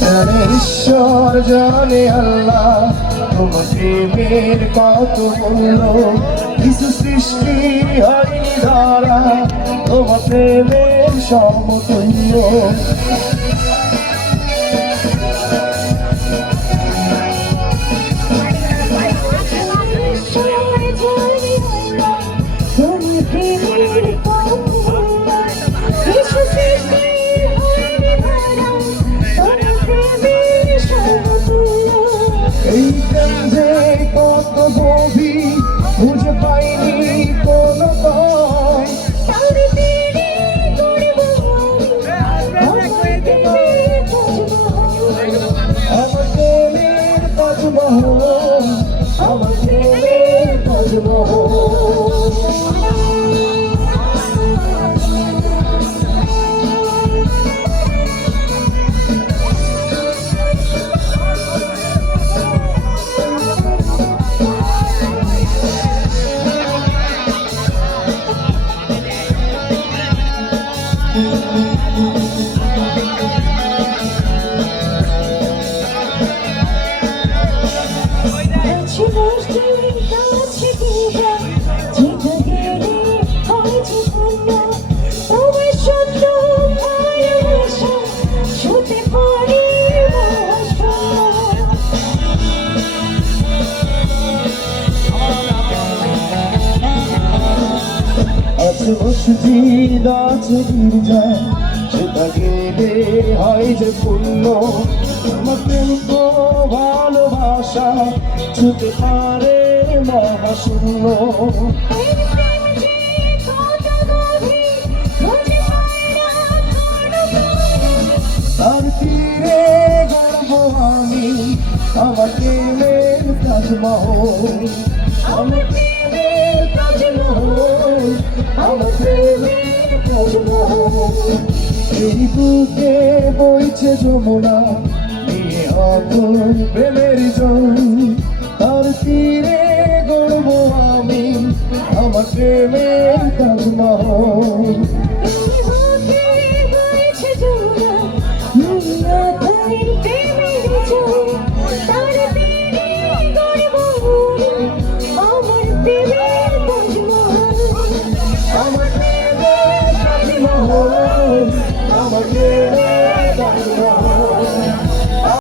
জানে ঈশ্বর জানে আল্লাহ তোমার প্রেমের কত মূল্য। কিছু সৃষ্টি হয়নি ধরা তোমার প্রেমের সমতুল্য। এই যে কত গভীর খুঁজে পাইনি কোনো পথ। আমার প্রেমের তাজমহল, আমার প্রেমের তাজমহল। আছে মসজিদ আছে গির্জা, সেটা গেলে হয় যে পূর্ণ। আমার প্রেম তো ভালোবাসা ছুতে পারে মহাশূন্য। আর তীরে গর্ব আমি আমার প্রেমের তাজমহল, আমার প্রেমের তাজমহল, আমার প্রেমের তাজমহল। এই বুকে বইছে যমুনা নিয়ে অকুল প্রেমের জল। তার তীরে গড়ব আমি আমার প্রেমের তাজমহল। আমার প্রেমের তাজমহল,